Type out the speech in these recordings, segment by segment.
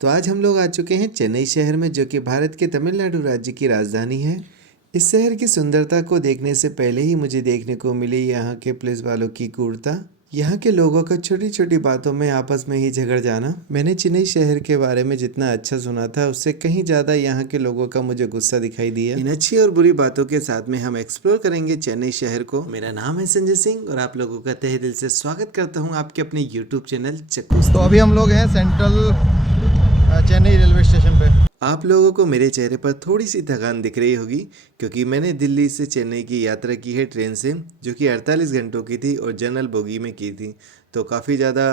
तो आज हम लोग आ चुके हैं चेन्नई शहर में, जो कि भारत के तमिलनाडु राज्य की राजधानी है। इस शहर की सुंदरता को देखने से पहले ही मुझे देखने को मिली यहाँ के पुलिस वालों की क्रूरता। यहाँ के लोगों का छोटी छोटी बातों में आपस में ही झगड़ जाना। मैंने चेन्नई शहर के बारे में जितना अच्छा सुना था, उससे कहीं ज़्यादा यहाँ के लोगों का मुझे गुस्सा दिखाई दिया। इन अच्छी और बुरी बातों के साथ में हम एक्सप्लोर करेंगे चेन्नई शहर को। मेरा नाम है संजय सिंह और आप लोगों का तहे दिल से स्वागत करता हूँ आपके अपने यूट्यूब चैनल चक्कू। तो अभी हम लोग हैं सेंट्रल चेन्नई रेलवे स्टेशन पे। आप लोगों को मेरे चेहरे पर थोड़ी सी थकान दिख रही होगी, क्योंकि मैंने दिल्ली से चेन्नई की यात्रा की है ट्रेन से, जो कि 48 घंटों की थी और जनरल बोगी में की थी। तो काफ़ी ज़्यादा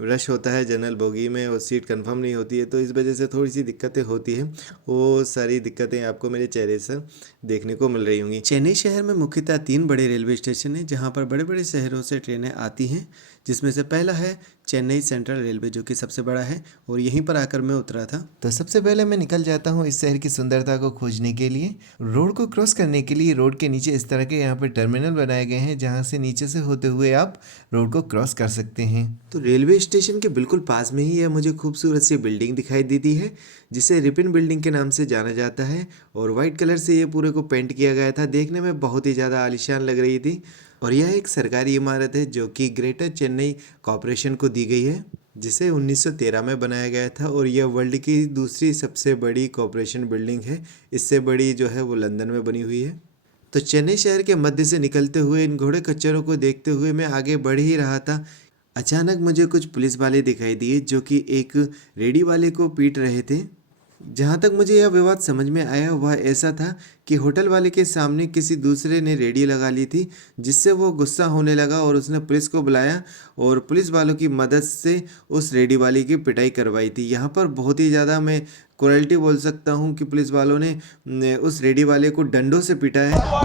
रश होता है जनरल बोगी में और सीट कंफर्म नहीं होती है, तो इस वजह से थोड़ी सी दिक्कतें होती हैं। वो सारी दिक्कतें आपको मेरे चेहरे से देखने को मिल रही होंगी। चेन्नई शहर में मुख्यतः 3 बड़े रेलवे स्टेशन हैं, जहाँ पर बड़े बड़े शहरों से ट्रेनें आती हैं, जिसमें से पहला है चेन्नई सेंट्रल रेलवे, जो कि सबसे बड़ा है और यहीं पर आकर मैं उतरा था। तो सबसे पहले मैं निकल जाता हूँ इस शहर की सुंदरता को खोजने के लिए। रोड को क्रॉस करने के लिए रोड के नीचे इस तरह के यहाँ पे टर्मिनल बनाए गए हैं, जहाँ से नीचे से होते हुए आप रोड को क्रॉस कर सकते हैं। तो रेलवे स्टेशन के बिल्कुल पास में ही यह मुझे खूबसूरत सी बिल्डिंग दिखाई देती है, जिसे रिपन बिल्डिंग के नाम से जाना जाता है। और वाइट कलर से ये पूरे को पेंट किया गया था, देखने में बहुत ही ज़्यादा आलीशान लग रही थी। और यह एक सरकारी इमारत है जो कि ग्रेटर चेन्नई कॉरपोरेशन को दी गई है, जिसे 1913 में बनाया गया था। और यह वर्ल्ड की दूसरी सबसे बड़ी कॉरपोरेशन बिल्डिंग है। इससे बड़ी जो है वो लंदन में बनी हुई है। तो चेन्नई शहर के मध्य से निकलते हुए इन घोड़े खच्चरों को देखते हुए मैं आगे बढ़ ही रहा था। अचानक मुझे कुछ पुलिस वाले दिखाई दिए, जो कि एक रेडी वाले को पीट रहे थे। जहाँ तक मुझे यह विवाद समझ में आया, वह ऐसा था कि होटल वाले के सामने किसी दूसरे ने रेडी लगा ली थी, जिससे वो गुस्सा होने लगा और उसने पुलिस को बुलाया और पुलिस वालों की मदद से उस रेडी वाले की पिटाई करवाई थी। यहाँ पर बहुत ही ज़्यादा मैं क्रुएल्टी बोल सकता हूँ कि पुलिस वालों ने उस रेडी वाले को डंडों से पीटा है।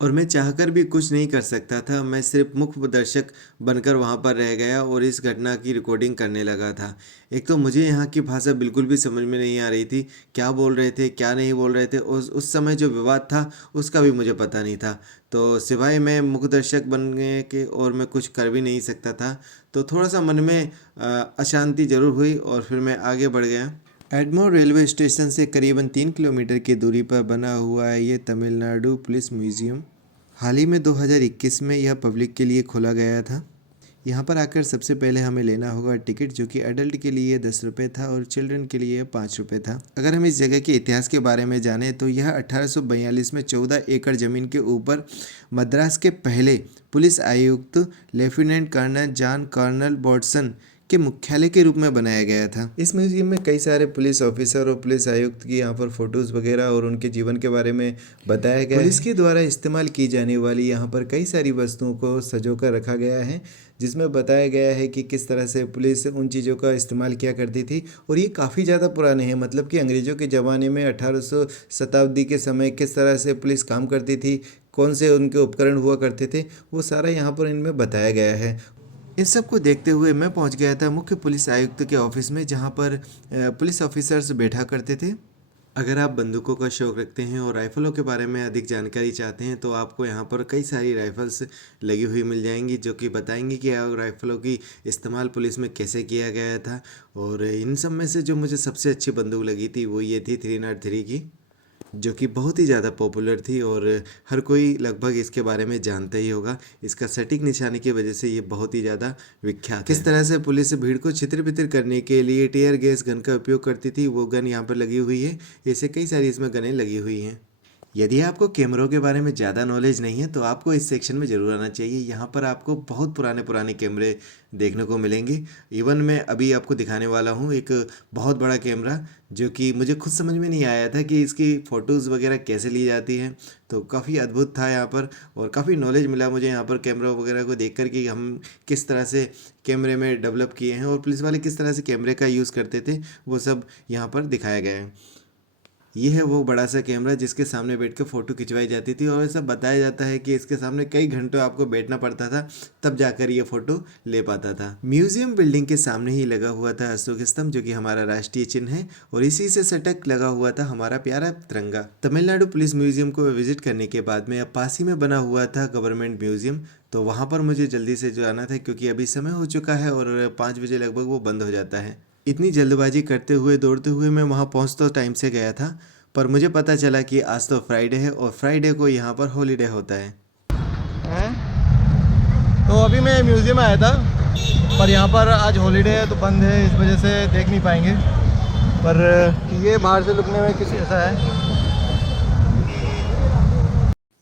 और मैं चाहकर भी कुछ नहीं कर सकता था। मैं सिर्फ मुख्य दर्शक बनकर वहाँ पर रह गया और इस घटना की रिकॉर्डिंग करने लगा था। एक तो मुझे यहाँ की भाषा बिल्कुल भी समझ में नहीं आ रही थी, क्या बोल रहे थे क्या नहीं बोल रहे थे। उस समय जो विवाद था उसका भी मुझे पता नहीं था। तो सिवाय मैं मुख्य दर्शक बनने के और मैं कुछ कर भी नहीं सकता था। तो थोड़ा सा मन में अशांति ज़रूर हुई और फिर मैं आगे बढ़ गया। एडमोर रेलवे स्टेशन से करीबन 3 किलोमीटर की दूरी पर बना हुआ है ये तमिलनाडु पुलिस म्यूज़ियम। हाल ही में 2021 में यह पब्लिक के लिए खोला गया था। यहाँ पर आकर सबसे पहले हमें लेना होगा टिकट, जो कि एडल्ट के लिए 10 रुपये था और चिल्ड्रन के लिए 5 रुपये था। अगर हम इस जगह के इतिहास के बारे में जानें तो यह 1842 में 14 एकड़ ज़मीन के ऊपर मद्रास के पहले पुलिस आयुक्त लेफ्टिनेंट कर्नल जॉन कर्नल बॉटसन के मुख्यालय के रूप में बनाया गया था। इस म्यूजियम में कई सारे पुलिस ऑफिसर और पुलिस आयुक्त की यहाँ पर फोटोज़ वगैरह और उनके जीवन के बारे में बताया गया है। पुलिस के द्वारा इस्तेमाल की जाने वाली यहाँ पर कई सारी वस्तुओं को संजोकर रखा गया है, जिसमें बताया गया है कि किस तरह से पुलिस उन चीज़ों का इस्तेमाल किया करती थी। और ये काफ़ी ज़्यादा पुराने हैं, मतलब कि अंग्रेज़ों के ज़माने में 1800 शताब्दी के समय किस तरह से पुलिस काम करती थी, कौन से उनके उपकरण हुआ करते थे, वो सारा यहाँ पर इनमें बताया गया है। इन सब को देखते हुए मैं पहुंच गया था मुख्य पुलिस आयुक्त के ऑफिस में, जहां पर पुलिस ऑफिसर्स बैठा करते थे। अगर आप बंदूकों का शौक रखते हैं और राइफ़लों के बारे में अधिक जानकारी चाहते हैं, तो आपको यहाँ पर कई सारी राइफ़ल्स लगी हुई मिल जाएंगी, जो कि बताएंगी कि राइफ़लों की इस्तेमाल पुलिस में कैसे किया गया था। और इन सब में से जो मुझे सबसे अच्छी बंदूक लगी थी वो ये थी 303 की, जो कि बहुत ही ज़्यादा पॉपुलर थी और हर कोई लगभग इसके बारे में जानता ही होगा। इसका सटीक निशाने की वजह से ये बहुत ही ज़्यादा विख्यात है। किस तरह से पुलिस भीड़ को छितर बितर करने के लिए टीयर गैस गन का उपयोग करती थी, वो गन यहाँ पर लगी हुई है। ऐसे कई सारी इसमें गनें लगी हुई हैं। यदि आपको कैमरों के बारे में ज़्यादा नॉलेज नहीं है, तो आपको इस सेक्शन में ज़रूर आना चाहिए। यहाँ पर आपको बहुत पुराने पुराने कैमरे देखने को मिलेंगे। इवन मैं अभी आपको दिखाने वाला हूँ एक बहुत बड़ा कैमरा, जो कि मुझे खुद समझ में नहीं आया था कि इसकी फ़ोटोज़ वगैरह कैसे ली जाती हैं। तो काफ़ी अद्भुत था यहाँ पर और काफ़ी नॉलेज मिला मुझे यहाँ पर कैमरा वगैरह को देख कर कि हम किस तरह से कैमरे में डेवलप किए हैं और पुलिस वाले किस तरह से कैमरे का यूज़ करते थे, वो सब यहाँ पर दिखाया गया है। ये है वो बड़ा सा कैमरा जिसके सामने बैठ के फ़ोटो खिंचवाई जाती थी और ऐसा बताया जाता है कि इसके सामने कई घंटों आपको बैठना पड़ता था, तब जाकर ये फ़ोटो ले पाता था। म्यूज़ियम बिल्डिंग के सामने ही लगा हुआ था अशोक स्तंभ, जो कि हमारा राष्ट्रीय चिन्ह है, और इसी से सटक लगा हुआ था हमारा प्यारा तिरंगा। तमिलनाडु पुलिस म्यूज़ियम को विजिट करने के बाद में अब पास ही में बना हुआ था गवर्नमेंट म्यूज़ियम, तो वहाँ पर मुझे जल्दी से जाना था क्योंकि अभी समय हो चुका है और 5 बजे लगभग वो बंद हो जाता है। इतनी जल्दबाजी करते हुए दौड़ते हुए मैं वहाँ पहुँच तो टाइम से गया था, पर मुझे पता चला कि आज तो फ्राइडे है और फ्राइडे को यहाँ पर हॉलीडे होता है। तो अभी मैं म्यूज़ियम आया था, पर यहाँ पर आज हॉलीडे है तो बंद है, इस वजह से देख नहीं पाएंगे। पर ये बाहर से लुकने में किसी ऐसा है।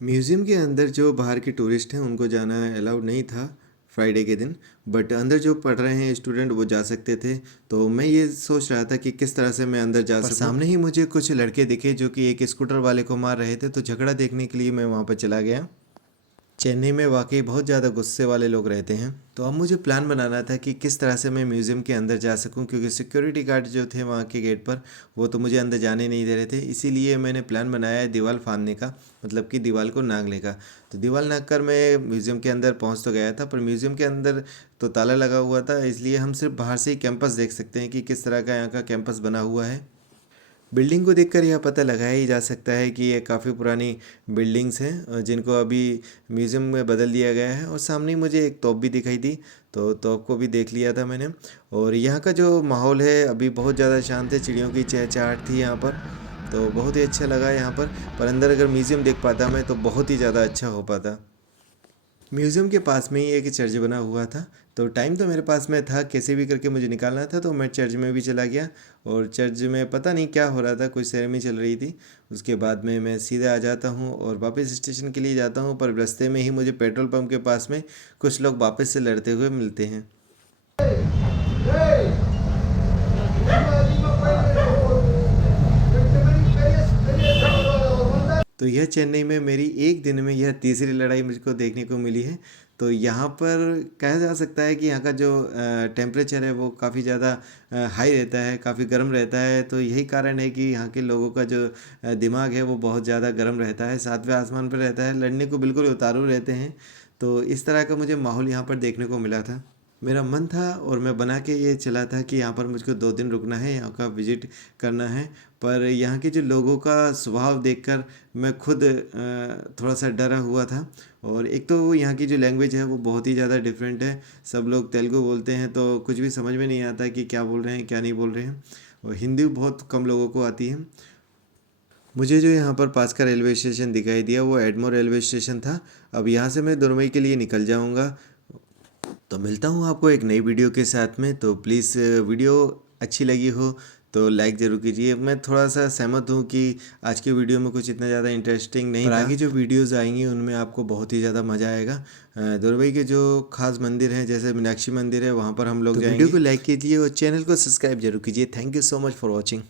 म्यूज़ियम के अंदर जो बाहर के टूरिस्ट हैं उनको जाना अलाउड नहीं था फ्राइडे के दिन, बट अंदर जो पढ़ रहे हैं स्टूडेंट वो जा सकते थे। तो मैं ये सोच रहा था कि किस तरह से मैं अंदर जा सकूं। सामने ही मुझे कुछ लड़के दिखे जो कि एक स्कूटर वाले को मार रहे थे, तो झगड़ा देखने के लिए मैं वहाँ पर चला गया। चेन्नई में वाकई बहुत ज़्यादा गुस्से वाले लोग रहते हैं। तो अब मुझे प्लान बनाना था कि किस तरह से मैं म्यूज़ियम के अंदर जा सकूं, क्योंकि सिक्योरिटी गार्ड जो थे वहाँ के गेट पर वो तो मुझे अंदर जाने नहीं दे रहे थे। इसीलिए मैंने प्लान बनाया है दीवार फाड़ने का, मतलब कि दीवार को नागने का। तो दीवार नाग कर मैं म्यूज़ियम के अंदर पहुँच तो गया था, पर म्यूज़ियम के अंदर तो ताला लगा हुआ था, इसलिए हम सिर्फ बाहर से ही कैंपस देख सकते हैं कि किस तरह का यहाँ का कैंपस बना हुआ है। बिल्डिंग को देखकर यह पता लगाया ही जा सकता है कि ये काफ़ी पुरानी बिल्डिंग्स हैं जिनको अभी म्यूज़ियम में बदल दिया गया है। और सामने ही मुझे एक तोप भी दिखाई दी, तो तोप को भी देख लिया था मैंने। और यहाँ का जो माहौल है अभी बहुत ज़्यादा शांत है, चिड़ियों की चहचहाट थी यहाँ पर, तो बहुत ही अच्छा लगा यहाँ पर अंदर अगर म्यूज़ियम देख पाता मैं तो बहुत ही ज़्यादा अच्छा हो पाता। म्यूज़ियम के पास में ही एक चर्च बना हुआ था, तो टाइम तो मेरे पास में था, कैसे भी करके मुझे निकालना था, तो मैं चर्च में भी चला गया। और चर्च में पता नहीं क्या हो रहा था, कोई सेरेमनी चल रही थी। उसके बाद में मैं सीधे आ जाता हूँ और वापस स्टेशन के लिए जाता हूँ, पर रास्ते में ही मुझे पेट्रोल पंप के पास में कुछ लोग वापस से लड़ते हुए मिलते हैं। तो यह चेन्नई में मेरी एक दिन में यह तीसरी लड़ाई मुझको देखने को मिली है। तो यहाँ पर कहा जा सकता है कि यहाँ का जो टेम्परेचर है वो काफ़ी ज़्यादा हाई रहता है, काफ़ी गर्म रहता है। तो यही कारण है कि यहाँ के लोगों का जो दिमाग है वो बहुत ज़्यादा गर्म रहता है, सातवें आसमान पर रहता है, लड़ने को बिल्कुल उतारू रहते हैं। तो इस तरह का मुझे माहौल यहाँ पर देखने को मिला था। मेरा मन था और मैं बना के ये चला था कि यहाँ पर मुझको 2 दिन रुकना है, यहाँ का विज़िट करना है। पर यहाँ के जो लोगों का स्वभाव देखकर मैं खुद थोड़ा सा डरा हुआ था। और एक तो यहाँ की जो लैंग्वेज है वो बहुत ही ज़्यादा डिफरेंट है। सब लोग तेलुगु बोलते हैं, तो कुछ भी समझ में नहीं आता कि क्या बोल रहे हैं क्या नहीं बोल रहे हैं। और हिंदी बहुत कम लोगों को आती है। मुझे जो यहाँ पर पास का रेलवे स्टेशन दिखाई दिया वो एडमोर रेलवे स्टेशन था। अब यहाँ से मैं दुरमई के लिए निकल जाऊँगा। तो मिलता हूँ आपको एक नई वीडियो के साथ में। तो प्लीज़ वीडियो अच्छी लगी हो तो लाइक ज़रूर कीजिए। मैं थोड़ा सा सहमत हूँ कि आज की वीडियो में कुछ इतना ज़्यादा इंटरेस्टिंग नहीं था, आगे जो वीडियोज़ आएंगी उनमें आपको बहुत ही ज़्यादा मज़ा आएगा। दुबई के जो खास मंदिर हैं जैसे मीनाक्षी मंदिर है वहाँ पर हम लोग जाएंगे। वीडियो को लाइक कीजिए और चैनल को सब्सक्राइब जरूर कीजिए। Thank you so much for watching.